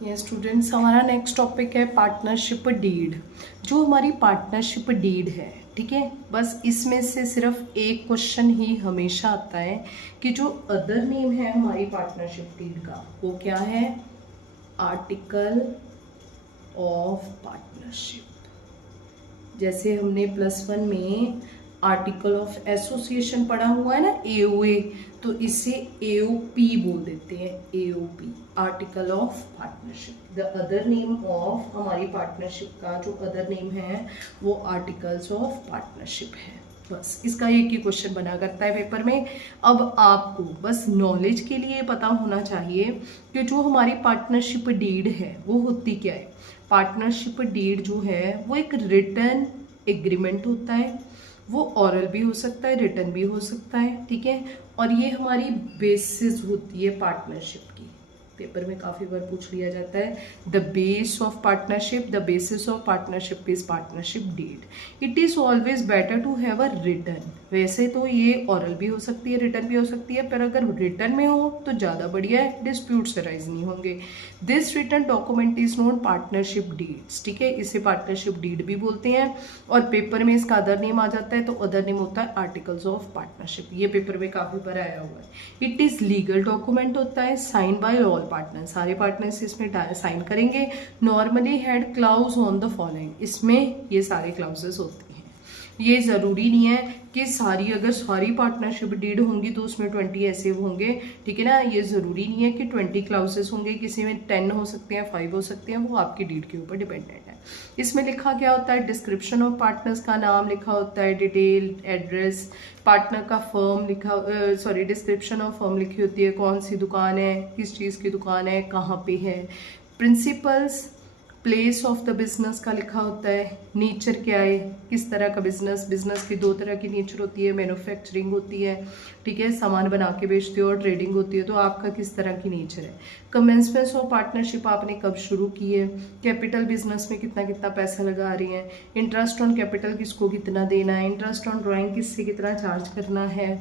ये स्टूडेंट्स, हमारा next topic है पार्टनरशिप डीड। जो हमारी पार्टनरशिप डीड है, ठीक है, बस इसमें से सिर्फ एक क्वेश्चन ही हमेशा आता है कि जो अदर नेम है हमारी पार्टनरशिप डीड का वो क्या है? Article of partnership. जैसे हमने +1 में आर्टिकल ऑफ एसोसिएशन पढ़ा हुआ है ना, एओए, तो इसे एओपी बोल देते हैं, AOP, article of partnership. The other name of हमारी पार्टनरशिप का जो अदर नेम है वो आर्टिकल्स ऑफ पार्टनरशिप है। बस इसका एक ही क्वेश्चन बना करता है पेपर में। अब आपको बस नॉलेज के लिए पता होना चाहिए कि जो हमारी पार्टनरशिप डीड है वो होती क्या है। पार्टनरशिप डीड जो है वो एक रिटन एग्रीमेंट होता है। वो ऑरल भी हो सकता है, रिटन भी हो सकता है, ठीक है। और ये हमारी बेसिस होती है पार्टनरशिप की। पेपर में काफ़ी बार पूछ लिया जाता है, the base of partnership, the basis of partnership is partnership deed. It is always better to have a written. वैसे तो ये ऑरल भी हो सकती है, रिटन भी हो सकती है, पर अगर रिटन में हो तो ज़्यादा बढ़िया है, डिस्प्यूट्स अराइज नहीं होंगे। This written document is known partnership deeds, ठीक है, इसे पार्टनरशिप डीड भी बोलते हैं। और पेपर में इसका अदर नेम आ जाता है, तो अदर नेम होता है आर्टिकल्स ऑफ पार्टनरशिप। ये पेपर में काफ़ी बार आया हुआ है। इट इज़ लीगल डॉक्यूमेंट होता है, साइन बाय ऑल पार्टनर, सारे पार्टनर्स इसमें साइन करेंगे। Normally had clause on the following, इसमें ये सारे क्लाउजेस होते हैं। ये ज़रूरी नहीं है कि अगर सारी पार्टनरशिप डीड होंगी तो उसमें 20 ऐसे होंगे, ठीक है ना। ये ज़रूरी नहीं है कि 20 क्लाउसेस होंगे, किसी में 10 हो सकते हैं, 5 हो सकते हैं, वो आपकी डीड के ऊपर डिपेंडेंट है। इसमें लिखा क्या होता है? डिस्क्रिप्शन ऑफ पार्टनर्स का नाम लिखा होता है, डिटेल, एड्रेस, पार्टनर का फर्म लिखा, डिस्क्रिप्शन ऑफ फर्म लिखी होती है, कौन सी दुकान है, किस चीज़ की दुकान है, कहाँ पे है, principles, place of the business का लिखा होता है, नेचर क्या है, किस तरह का बिजनेस की 2 तरह की नेचर होती है, मैन्युफैक्चरिंग होती है, ठीक है, सामान बना के बेचते हो, और ट्रेडिंग होती है, तो आपका किस तरह की नेचर है। कमेंसमेंट ऑफ पार्टनरशिप, आपने कब शुरू की है, कैपिटल बिजनेस में कितना कितना पैसा लगा रही है, इंटरेस्ट ऑन कैपिटल किसको कितना देना है, इंटरेस्ट ऑन ड्राइंग किससे कितना चार्ज करना है।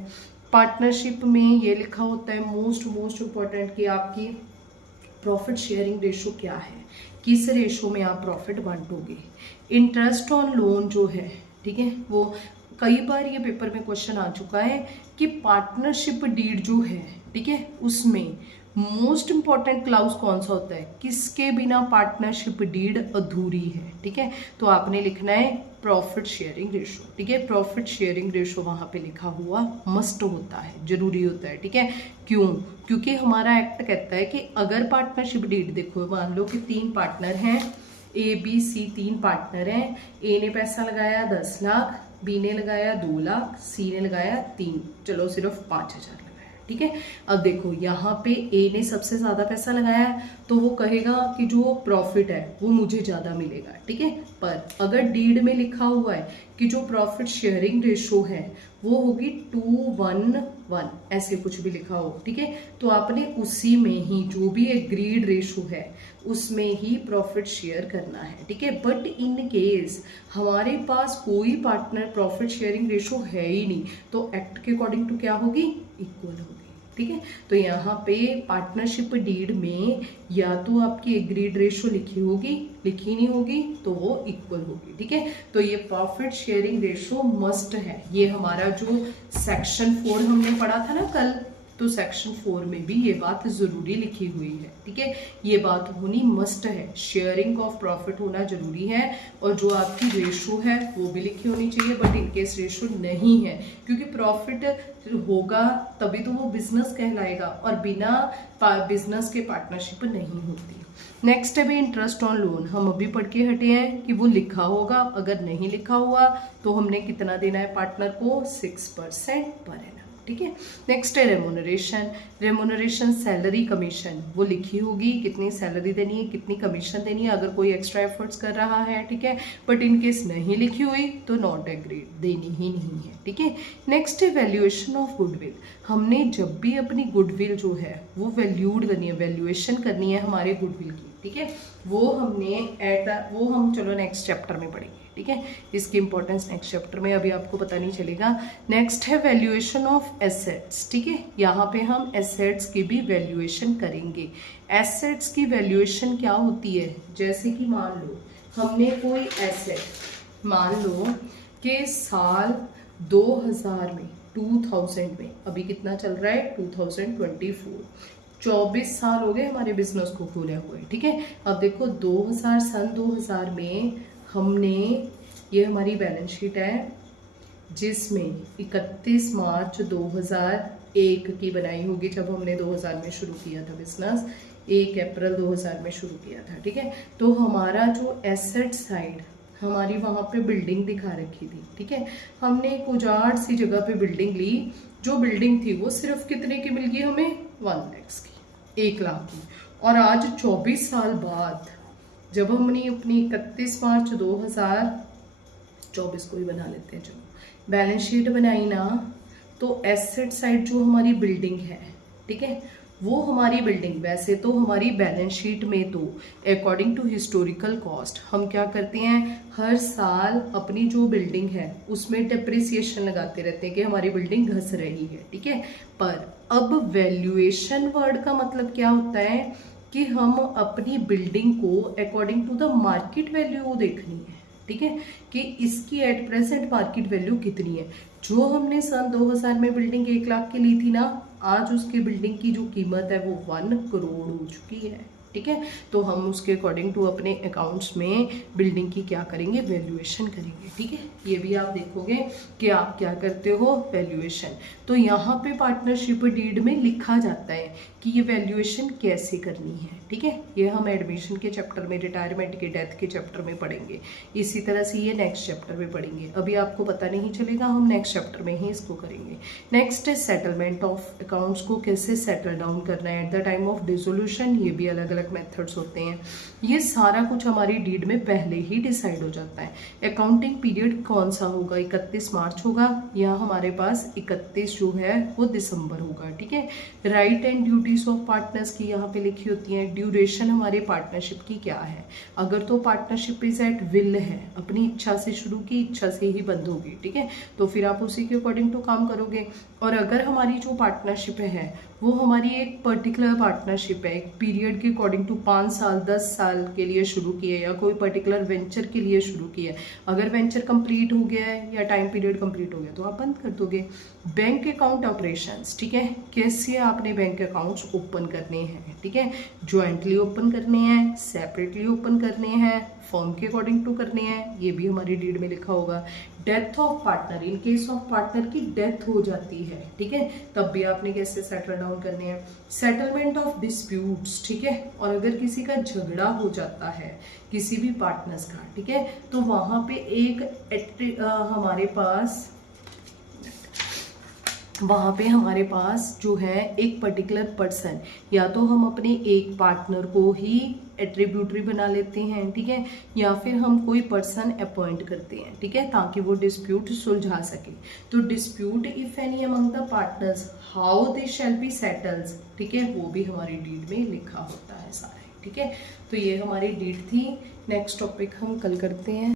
पार्टनरशिप में ये लिखा होता है मोस्ट इम्पॉर्टेंट कि आपकी प्रॉफिट शेयरिंग रेशो क्या है, किस रेशो में आप प्रॉफिट बांटोगे। इंटरेस्ट ऑन लोन जो है, ठीक है, वो कई बार ये पेपर में क्वेश्चन आ चुका है कि पार्टनरशिप डीड जो है, ठीक है, उसमें मोस्ट इंपॉर्टेंट क्लाउज कौन सा होता है, किसके बिना पार्टनरशिप डीड अधूरी है, ठीक है। तो आपने लिखना है प्रॉफिट शेयरिंग रेशो, ठीक है। प्रॉफिट शेयरिंग रेशो वहां पे लिखा हुआ मस्ट होता है, जरूरी होता है, ठीक है। क्यों? क्योंकि हमारा एक्ट कहता है कि अगर पार्टनरशिप डीड, देखो मान लो कि 3 पार्टनर हैं, ABC 3 पार्टनर हैं। ए ने पैसा लगाया 10 लाख, बी ने लगाया 2 लाख, सी ने लगाया 3, चलो सिर्फ 5,000 लगाया, ठीक है। अब देखो यहाँ पे ए ने सबसे ज्यादा पैसा लगाया, तो वो कहेगा कि जो प्रॉफिट है वो मुझे ज्यादा मिलेगा, ठीक है। पर अगर डीड में लिखा हुआ है कि जो प्रॉफिट शेयरिंग रेशो है वो होगी 2:1:1, ऐसे कुछ भी लिखा हो, ठीक है, तो आपने उसी में ही जो भी एग्रीड रेशो है उसमें ही प्रॉफिट शेयर करना है, ठीक है। बट इन केस हमारे पास कोई पार्टनर प्रॉफिट शेयरिंग रेशो है ही नहीं, तो एक्ट के अकॉर्डिंग टू क्या होगी? इक्वल होगी, ठीक है। तो यहाँ पे पार्टनरशिप डीड में या तो आपकी एग्रीड रेशो लिखी होगी, लिखी नहीं होगी तो वो इक्वल होगी, ठीक है। तो ये प्रॉफिट शेयरिंग रेशो मस्ट है। ये हमारा जो सेक्शन 4 हमने पढ़ा था ना कल, तो सेक्शन 4 में भी ये बात जरूरी लिखी हुई है, ठीक है। ये बात होनी मस्ट है, शेयरिंग ऑफ प्रॉफिट होना जरूरी है, और जो आपकी रेशो है वो भी लिखी होनी चाहिए। बट इनकेस रेशो नहीं है, क्योंकि प्रॉफिट होगा तभी तो वो बिजनेस कहलाएगा, और बिना बिजनेस के पार्टनरशिप नहीं होती। नेक्स्ट है भी इंटरेस्ट ऑन लोन, हम अभी पढ़ के हटे हैं कि वो लिखा होगा, अगर नहीं लिखा हुआ तो हमने कितना देना है पार्टनर को? 6% पर एनम, ठीक है। नेक्स्ट है रेमुनरेशन। रेमुनरेशन सैलरी कमीशन, वो लिखी होगी कितनी सैलरी देनी है, कितनी कमीशन देनी है अगर कोई एक्स्ट्रा एफर्ट्स कर रहा है, ठीक है। बट इन केस नहीं लिखी हुई तो नॉट एग्रीड, देनी ही नहीं है, ठीक है। नेक्स्ट है वैल्यूएशन ऑफ गुडविल। हमने जब भी अपनी गुडविल जो है वो वैल्यूड करनी है, वैल्यूएशन करनी है हमारे गुडविल की, ठीक है, वो हम चलो नेक्स्ट चैप्टर में पढ़ेंगे, ठीक है। इसकी इंपॉर्टेंस नेक्स्ट चैप्टर में, अभी आपको पता नहीं चलेगा। नेक्स्ट है वैल्यूएशन ऑफ एसेट्स, ठीक है, यहाँ पे हम एसेट्स की भी वैल्यूएशन करेंगे। एसेट्स की वैल्यूएशन क्या होती है, जैसे कि मान लो हमने कोई एसेट, मान लो कि साल 2000 में 2000 में, अभी कितना चल रहा है 2024, 24 साल हो गए हमारे बिजनेस को खोले हुए, ठीक है। अब देखो 2000 में हमने, ये हमारी बैलेंस शीट है जिसमें 31 मार्च 2001 की बनाई होगी, जब हमने 2000 में शुरू किया था बिजनेस, 1 अप्रैल 2000 में शुरू किया था, ठीक है। तो हमारा जो एसेट साइड, हमारी वहाँ पे बिल्डिंग दिखा रखी थी, ठीक है। हमने एक उजाड़ सी जगह पे बिल्डिंग ली, जो बिल्डिंग थी वो सिर्फ कितने की मिल गई हमें, 1 लाख की, 1 लाख की। और आज 24 साल बाद जब हमने अपनी 31 मार्च 2024 को ही बना लेते हैं, चलो बैलेंस शीट बनाई ना, तो एसेट साइड जो हमारी बिल्डिंग है, ठीक है, वो हमारी बिल्डिंग, वैसे तो हमारी बैलेंस शीट में तो अकॉर्डिंग टू हिस्टोरिकल कॉस्ट हम क्या करते हैं, हर साल अपनी जो बिल्डिंग है उसमें डेप्रिसिएशन लगाते रहते हैं कि हमारी बिल्डिंग घस रही है, ठीक है। पर अब वैल्यूएशन वर्ड का मतलब क्या होता है कि हम अपनी बिल्डिंग को according to the market value देखनी है, ठीक है, कि इसकी एट प्रेजेंट मार्केट वैल्यू कितनी है। जो हमने सन 2000 में बिल्डिंग 1 लाख की ली थी ना, आज उसकी बिल्डिंग की जो कीमत है वो 1 करोड़ हो चुकी है, ठीक है। तो हम उसके अकॉर्डिंग टू अपने अकाउंट्स में बिल्डिंग की क्या करेंगे, वैल्यूएशन करेंगे, ठीक है। ये भी आप देखोगे कि आप क्या करते हो, वैल्यूएशन। तो यहाँ पे पार्टनरशिप डीड में लिखा जाता है कि ये वैल्यूएशन कैसे करनी है, ठीक है। ये हम एडमिशन के चैप्टर में, रिटायरमेंट के, डेथ के चैप्टर में पढ़ेंगे। इसी तरह से ये नेक्स्ट चैप्टर में पढ़ेंगे, अभी आपको पता नहीं चलेगा, हम नेक्स्ट चैप्टर में ही इसको करेंगे। नेक्स्ट है सेटलमेंट ऑफ अकाउंट्स को कैसे सेटल डाउन करना है at the time of dissolution, ये भी अलग अलग मेथड्स होते हैं। ये सारा कुछ हमारी डीड में पहले ही डिसाइड हो जाता है। अकाउंटिंग पीरियड कौन सा होगा, 31 मार्च होगा, या हमारे पास 31 जो है वो दिसंबर होगा, ठीक है। Right and duties of partners की यहाँ पे लिखी होती है। ड्यूरेशन हमारे पार्टनरशिप की क्या है, अगर तो पार्टनरशिप इज एट विल है, अपनी इच्छा से शुरू की, इच्छा से ही बंद होगी, ठीक है, तो फिर आप उसी के अकॉर्डिंग टू काम करोगे। और अगर हमारी जो पार्टनरशिप है वो हमारी एक पर्टिकुलर पार्टनरशिप है, एक पीरियड के अकॉर्डिंग टू 5 साल 10 साल के लिए शुरू की है, या कोई पर्टिकुलर वेंचर के लिए शुरू की है, अगर वेंचर कंप्लीट हो गया है या टाइम पीरियड कंप्लीट हो गया तो आप बंद कर दोगे। बैंक अकाउंट ऑपरेशंस, ठीक है, कैसे आपने बैंक अकाउंट्स ओपन करने हैं, ठीक है, ज्वाइंटली ओपन करने हैं, सेपरेटली ओपन करने हैं, फर्म के अकॉर्डिंग टू करने हैं, ये भी हमारी डीड में लिखा होगा। Death of partner, in case of partner की डेथ हो जाती है, ठीक है, तब भी आपने कैसे सेटल डाउन करने हैं। सेटलमेंट ऑफ डिस्प्यूट्स, ठीक है, और अगर किसी का झगड़ा हो जाता है किसी भी पार्टनर्स का, ठीक है, तो वहां पे हमारे पास जो है एक पर्टिकुलर पर्सन, या तो हम अपने एक पार्टनर को ही एट्रीब्यूटरी बना लेते हैं, ठीक है, या फिर हम कोई पर्सन अपॉइंट करते हैं, ठीक है, ताकि वो डिस्प्यूट सुलझा सके। तो dispute if any among the partners how they shall be settles, ठीक है, वो भी हमारी डीड में लिखा होता है सारे, ठीक है। तो ये हमारी डीड थी। नेक्स्ट टॉपिक हम कल करते हैं।